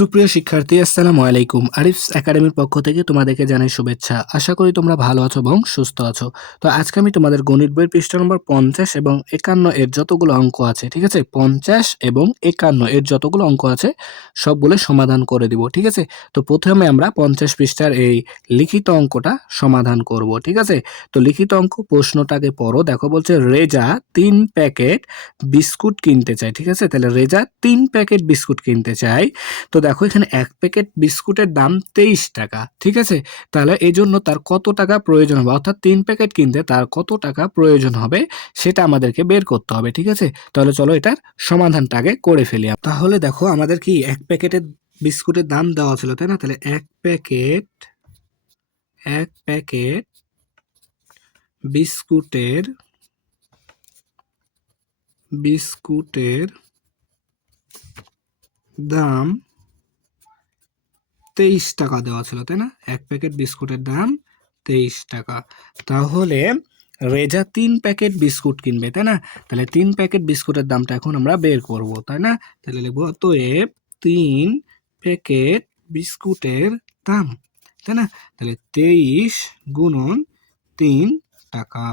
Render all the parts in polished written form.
সুপ্রিয় শিক্ষার্থী, আসসালামু আলাইকুম। আরিফস একাডেমির পক্ষ থেকে তোমাদেরকে জানাই শুভেচ্ছা। আশা করি তোমরা ভালো আছো এবং সুস্থ আছো। তো আজকে আমি তোমাদের গণিত বইয়ের পৃষ্ঠা নম্বর 50 এবং 51 এর যতগুলো অঙ্ক আছে, ঠিক আছে? 50 এবং 51 এর যতগুলো অঙ্ক আছে সবগুলো সমাধান করে দিব, ঠিক আছে? তো প্রথমে আমরা 50 পৃষ্ঠার এই লিখিত অঙ্কটা সমাধান করব, ঠিক আছে? তো লিখিত অঙ্ক প্রশ্নটাকে পড়ো। দেখো বলছে রেজা 3 প্যাকেট বিস্কুট কিনতে চায়, ঠিক আছে? তাহলে রেজা 3 প্যাকেট বিস্কুট কিনতে চায়। তো দেখো এখানে 1 প্যাকেট বিস্কুটের দাম 23 টাকা, ঠিক আছে? তাহলে এজন্য তার কত টাকা প্রয়োজন হবে, অর্থাৎ 3 প্যাকেট কিনতে তার কত টাকা প্রয়োজন হবে সেটা আমাদেরকে বের করতে হবে, ঠিক আছে? তাহলে চলো এটার সমাধানটা আগে করে ফেলি। তাহলে দেখো আমাদের কি 1 প্যাকেটের বিস্কুটের দাম দেওয়া ছিল, তাই না? তাহলে 1 প্যাকেট বিস্কুটের দাম 23 টাকা দেওয়া ছিল, তাই না? 1 প্যাকেট বিস্কুটের দাম 23 টাকা। তাহলে রেজা 3 প্যাকেট বিস্কুট কিনবে, তাই না? তাহলে 3 প্যাকেট বিস্কুটের দামটা এখন আমরা বের করব, তাই না? তাহলে লিখবো অতএব 3 প্যাকেট বিস্কুটের দাম, তাই না? তাহলে 23 গুণন 3 টাকা,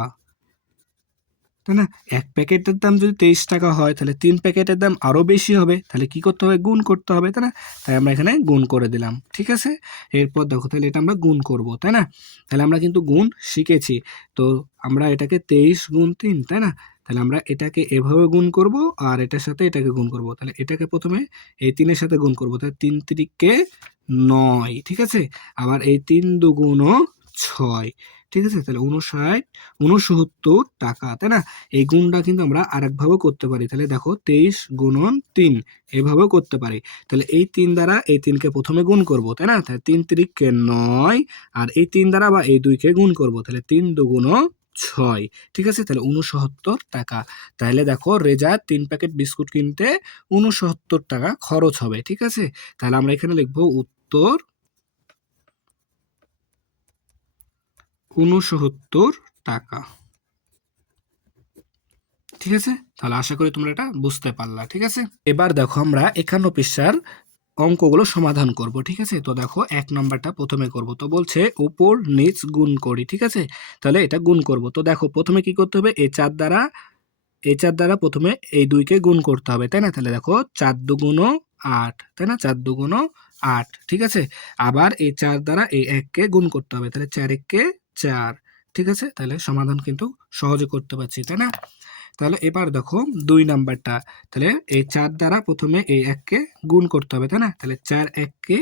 তাই না? 1 প্যাকেটের দাম যদি 23 টাকা হয় তাহলে 3 প্যাকেটের দাম আরো বেশি হবে। তাহলে কি করতে হবে? গুণ করতে হবে, তাই না? তাই আমরা এখানে গুণ করে দিলাম, ঠিক আছে? এরপর দেখো তাহলে এটা আমরা গুণ করব, তাই না? তাহলে আমরা কিন্তু গুণ শিখেছি। তো আমরা এটাকে 23 গুণ 3, তাই না? তাহলে আমরা এটাকে এভাবে গুণ করব আর এটার সাথে এটাকে গুণ করব। তাহলে এটাকে প্রথমে এই 3 এর সাথে গুণ করব। তাহলে 3 তিরিকে 9, ঠিক আছে? আবার এই 3 দুগুণ 6, ঠিক আছে? তাহলে 69 টাকা, তাই না? এই গুণটা কিন্তু আমরা আরেকভাবেও করতে পারি। তাহলে দেখো 23 গুণন 3 এভাবেও করতে পারি। তাহলে এই 3 দ্বারা এই 3 কে প্রথমে গুণ করব, তাই না? তাহলে 3 তিরিকে 9 আর এই 3 দ্বারা বা এই 2 কে গুণ করব। তাহলে 3 দুগুণ 6, ঠিক আছে? তাহলে 69 টাকা। তাহলে দেখো রেজা 3 প্যাকেট বিস্কুট কিনতে 69 টাকা খরচ হবে, ঠিক আছে? তাহলে আমরা এখানে লিখবো উত্তর 69 টাকা, ঠিক আছে? তাহলে আশা করি তোমরা এটা বুঝতে পারলা, ঠিক আছে? এবার দেখো আমরা 51 পৃষ্ঠার অঙ্কগুলো সমাধান করব, ঠিক আছে? তো দেখো 1 নাম্বারটা প্রথমে করব। তো বলছে উপর নিচ গুণ করি, ঠিক আছে? তাহলে এটা গুণ করব। তো দেখো প্রথমে কি করতে হবে? এই 4 দ্বারা প্রথমে এই 2 কে গুণ করতে হবে, তাই না? তাহলে দেখো 4 দুগুণ 8, তাই না? 4 দুগুণ 8, ঠিক আছে? আবার এই 4 দ্বারা এই 1 কে গুণ করতে হবে। তাহলে 4 একে 4, ঠিক আছে? তাহলে সমাধান কিন্তু সহজে করতে পারছি, তাই না? তাহলে এবার দেখো 2 নাম্বারটা। তাহলে এই 4 দ্বারা প্রথমে এই 1 কে গুণ করতে হবে, তাই না? তাহলে 4 1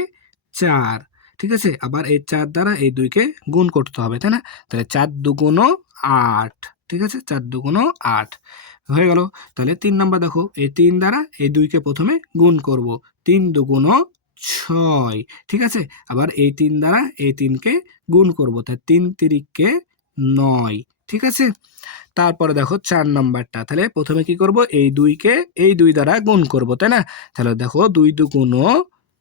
4, ঠিক আছে? আবার এই 4 দ্বারা এই 2 কে গুণ করতে হবে, তাই না? তাহলে 4 দুগুণ 8, ঠিক আছে? 4 দুগুণ 8 হয়ে গেল। তাহলে 3 নাম্বার দেখো এই 3 দ্বারা এই 2 কে প্রথমে গুণ করব। 3 দুগুণ 6, ঠিক আছে? আবার এই 3 দ্বারা এই 3 কে গুণ করব। তাহলে 3 তিরিকে 9, ঠিক আছে? তারপরে দেখো 4 নাম্বারটা। তাহলে প্রথমে কি করব? এই 2 কে এই 2 দ্বারা গুণ করব, তাই না? তাহলে দেখো 2 দুগুণ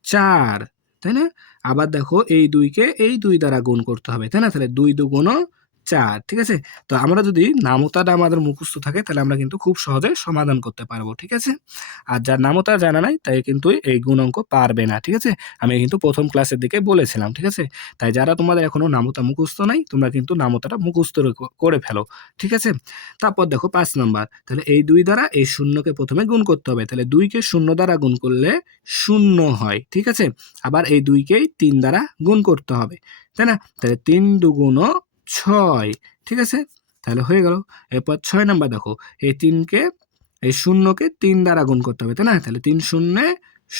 4, তাই না? আবার দেখো এই 2 কে এই 2 দ্বারা গুণ করতে হবে, তাই না? তাহলে 2 দুগুণ 4, ঠিক আছে? তো আমরা যদি নামতাটা আমাদের মুখস্থ থাকে তাহলে আমরা কিন্তু খুব সহজে সমাধান করতে পারবো, ঠিক আছে? আর যার নামতা জানা নাই তাই কিন্তু এই গুণ অঙ্ক পারবে না, ঠিক আছে? আমি কিন্তু প্রথম ক্লাসের দিকে বলেছিলাম, ঠিক আছে? তাই যারা তোমাদের এখনো নামতা মুখস্থ নাই তোমরা কিন্তু নামতাটা মুখস্থ করে ফেলো, ঠিক আছে? তারপর দেখো 5 নাম্বার। তাহলে এই 2 দ্বারা এই শূন্যকে প্রথমে গুণ করতে হবে। তাহলে 2 কে 0 দ্বারা গুণ করলে 0 হয়, ঠিক আছে? আবার এই 2 কেই 3 দ্বারা গুণ করতে হবে, তাই না? তাহলে 3 দুগুণ 6, ঠিক আছে? তাহলে হয়ে গেল। এরপর 6 নাম্বার দেখো এই 3 কে এই 0 কে 3 দ্বারা গুণ করতে হবে, তাই না? তাহলে 3 শূন্যে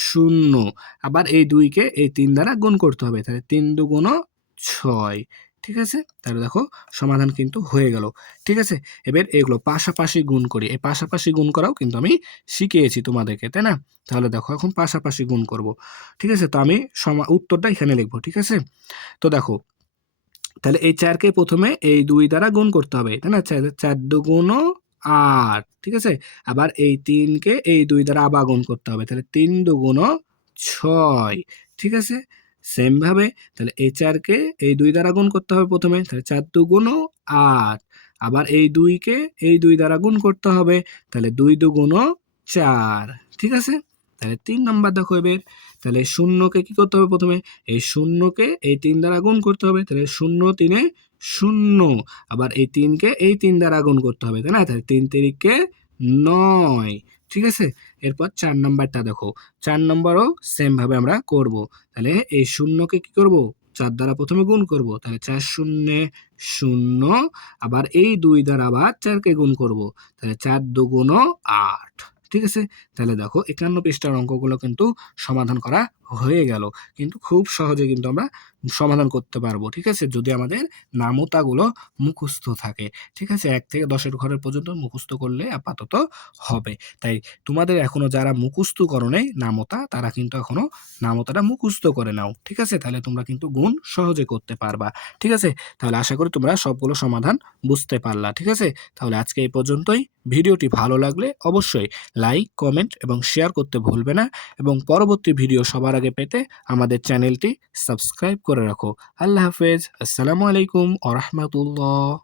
0, আবার এই 2 কে এই 3 দ্বারা গুণ করতে হবে। তাহলে 3 দুগুণ 6, ঠিক আছে? তাহলে দেখো সমাধান কিন্তু হয়ে গেল, ঠিক আছে? এবার এগুলো পাশাপাশি গুণ করি। এই পাশাপাশি গুণ করাও কিন্তু আমি শিখিয়েছি তোমাদেরকে, তাই না? তাহলে দেখো এখন পাশাপাশি গুণ করব, ঠিক আছে? তো আমি উত্তরটা এখানে লিখবো, ঠিক আছে? তো দেখো তাহলে এই 4 কে প্রথমে এই 2 দ্বারা গুণ করতে হবে, তাই না? 4 দুগুণ 8, ঠিক আছে? আবার এই 3 কে এই 2 দ্বারা আবার গুণ করতে হবে। তাহলে 3 দুগুণ 6, ঠিক আছে? সেম ভাবে তাহলে এই 4 কে এই 2 দ্বারা গুণ করতে হবে প্রথমে। তাহলে 4 দুগুণ 8, আবার এই 2 কে এই 2 দ্বারা গুণ করতে হবে। তাহলে 2 দুগুণ 4, ঠিক আছে? তাহলে 3 নাম্বার দেখো এবার। তাহলে শূন্যকে কি করতে হবে প্রথমে? এই শূন্যকে এই ৩ দ্বারা গুণ করতে হবে। তাহলে ০ ৩ শূন্য। আবার এই ৩ কে এই ৩ দ্বারা গুণ করতে হবে, তাই না? তাহলে ৩ তিরিকে ৯। ঠিক আছে? এরপর ৪ নাম্বারটা দেখো। ৪ নম্বরও সেম ভাবে আমরা করব। তাহলে এই শূন্যকে কি করব? ৪ দ্বারা প্রথমে গুণ করব। তাহলে ৪ শূন্যে ০, আবার এই ২ দ্বারা আবার ৪ কে গুণ করব। তাহলে ৪ দুগুণ ৮। ঠিক আছে? তাহলে দেখো ৫১ পৃষ্ঠার অঙ্কগুলো কিন্তু সমাধান করা হয়ে গেল। কিন্তু খুব সহজে কিন্তু আমরা সমাধান করতে পারবো। ঠিক আছে? যদি আমাদের নামতাগুলো মুখস্থ থাকে। ঠিক আছে? ১ থেকে ১০ এর ঘরের পর্যন্ত মুখস্থ করলে আপাতত হবে। তাই তোমাদের এখনো যারা মুখস্থ করো নাই নামতা, তারা কিন্তু এখনো নামতাটা মুখস্থ করে নাও। ঠিক আছে? তাহলে তোমরা কিন্তু গুণ সহজে করতে পারবা। ঠিক আছে? তাহলে আশা করি তোমরা সবগুলো সমাধান বুঝতে পারলা। ঠিক আছে? তাহলে আজকে এই পর্যন্তই। ভিডিওটি ভালো লাগলে অবশ্যই লাইক, কমেন্ট এবং শেয়ার করতে ভুলবে না এবং পরবর্তী ভিডিও সবার আগে পেতে আমাদের চ্যানেলটি সাবস্ক্রাইব করে রাখো। আল্লাহ হাফেজ। আসসালামু আলাইকুম ওয়া রাহমাতুল্লাহ।